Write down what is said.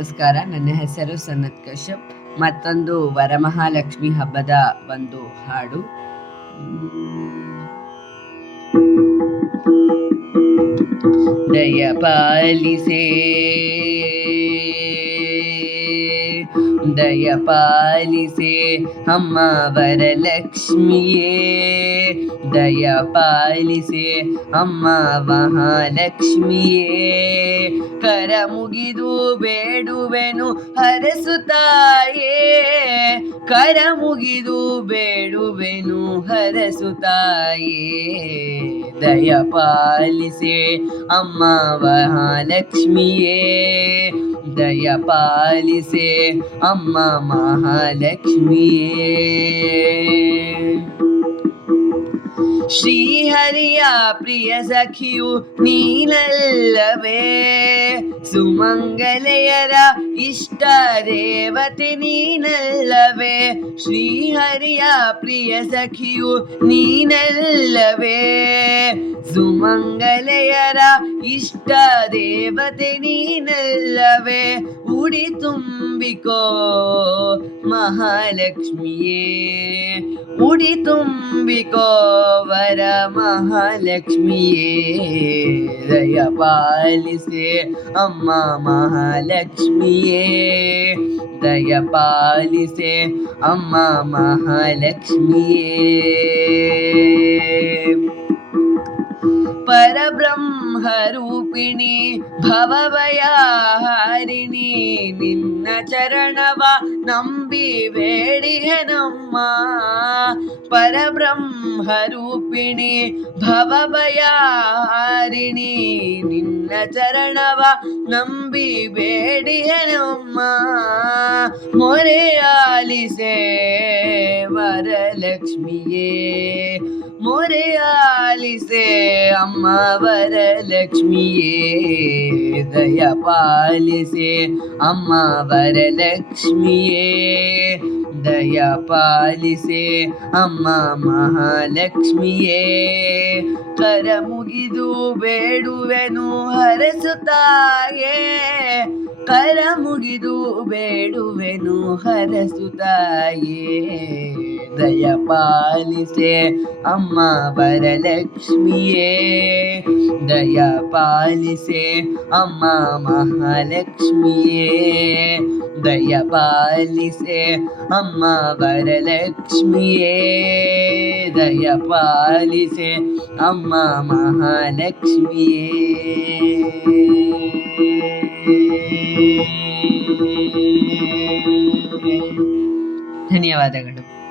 ನಮಸ್ಕಾರ. ನನ್ನ ಹೆಸರು ಸನತ್ ಕಶ್ಯಪ್. ಮತ್ತೊಂದು ವರಮಹಾಲಕ್ಷ್ಮಿ ಹಬ್ಬದ ಒಂದು ಹಾಡು. ದಯ ಪಾಲಿಸೇ ದಯ ಪಾಲಿಸೆ ಅಮ್ಮ ವರಲಕ್ಷ್ಮಿಯೇ ದಯ ಪಾಲಿಸೆ ಅಮ್ಮ ಮಹಾಲಕ್ಷ್ಮಿಯೇ. ಕರ ಮುಗಿದು ಬೇಡುವೆನು ಹರಸುತ್ತಾಯೇ. ಕರ ಮುಗಿದು ಬೇಡುವೆನು ಹರಸುತ್ತಾಯೇ. ದಯ ಪಾಲಿಸೆ ಅಮ್ಮ ಮಹಾಲಕ್ಷ್ಮಿಯೇ. ದಯ ಪಾಲಿಸೆ ಅಮ್ಮ महालक्ष्मी श्री श्रीहरिया प्रिय सखियु नीलल्लवे। ಸುಮಂಗಲೆಯರ ಇಷ್ಟ ದೇವತೆ ನೀನಲ್ಲವೇ ಶ್ರೀಹರಿಯ ಪ್ರಿಯ ಸಖಿಯು ನೀನಲ್ಲವೇ ಸುಮಂಗಲೆಯರ ಇಷ್ಟ ದೇವತೆ ನೀನಲ್ಲವೇ ಉಡಿ ತುಂಬಿಕೋ ಮಹಾಲಕ್ಷ್ಮಿಯೇ ಉಡಿ ತುಂಬಿಕೋ ವರ ಮಹಾಲಕ್ಷ್ಮಿಯೇ ದಯ ಪಾಲಿಸೆ ಅಮ್ಮ ಮಹಾಲಕ್ಷ್ಮಿಯೇ ದಯ ಪಾಲಿಸೆ ಅಮ್ಮ ಮಹಾಲಕ್ಷ್ಮಿಯೇ ಪರಬ್ರಹ್ಮರೂಪಿಣಿ ಭವಭಯಹಾರಿಣಿ ನಿನ್ನ ಚರಣವ ನಂಬಿ ಬೇಡಿಹನಮ್ಮ ಪರಬ್ರಹ್ಮರೂಪಿಣಿ ಭವಭಯಹಾರಿಣಿ ನಿನ್ನ ಚರಣವ ನಂಬಿ ಬೇಡಿಹನಮ್ಮ ಮೊರೆ ಆಲಿಸೆ ವರಲಕ್ಷ್ಮಿಯೇ. ಮೊರೆ ಆಲಿಸೆ ಅಮ್ಮ ವರಲಕ್ಷ್ಮಿಯೇ ದಯ ಪಾಲಿಸೆ ಅಮ್ಮ ವರಲಕ್ಷ್ಮಿಯೇ ದಯ ಪಾಲಿಸೆ ಅಮ್ಮ ಮಹಾಲಕ್ಷ್ಮಿಯೇ. ಕರ ಮುಗಿದು ಬೇಡುವೆನು, ಹರಸುತ್ತಾಯೇ ಕರ ಮುಗಿದು ಬೇಡುವೆನು ಹರಸುತ್ತಾಯೇ ದಯ ಪಾಲಿಸೆ ಅಮ್ಮ ವರಲಕ್ಷ್ಮಿಯೇ ದಯ ಪಾಲಿಸೆ ಅಮ್ಮ ಮಹಾಲಕ್ಷ್ಮಿಯೇ ದಯ ಪಾಲಿಸೆ ಅಮ್ಮ ವರಲಕ್ಷ್ಮಿಯೇ ದಯ ಪಾಲಿಸೆ ಅಮ್ಮ ಮಹಾಲಕ್ಷ್ಮಿಯೇ ಧನ್ಯವಾದಗಳು.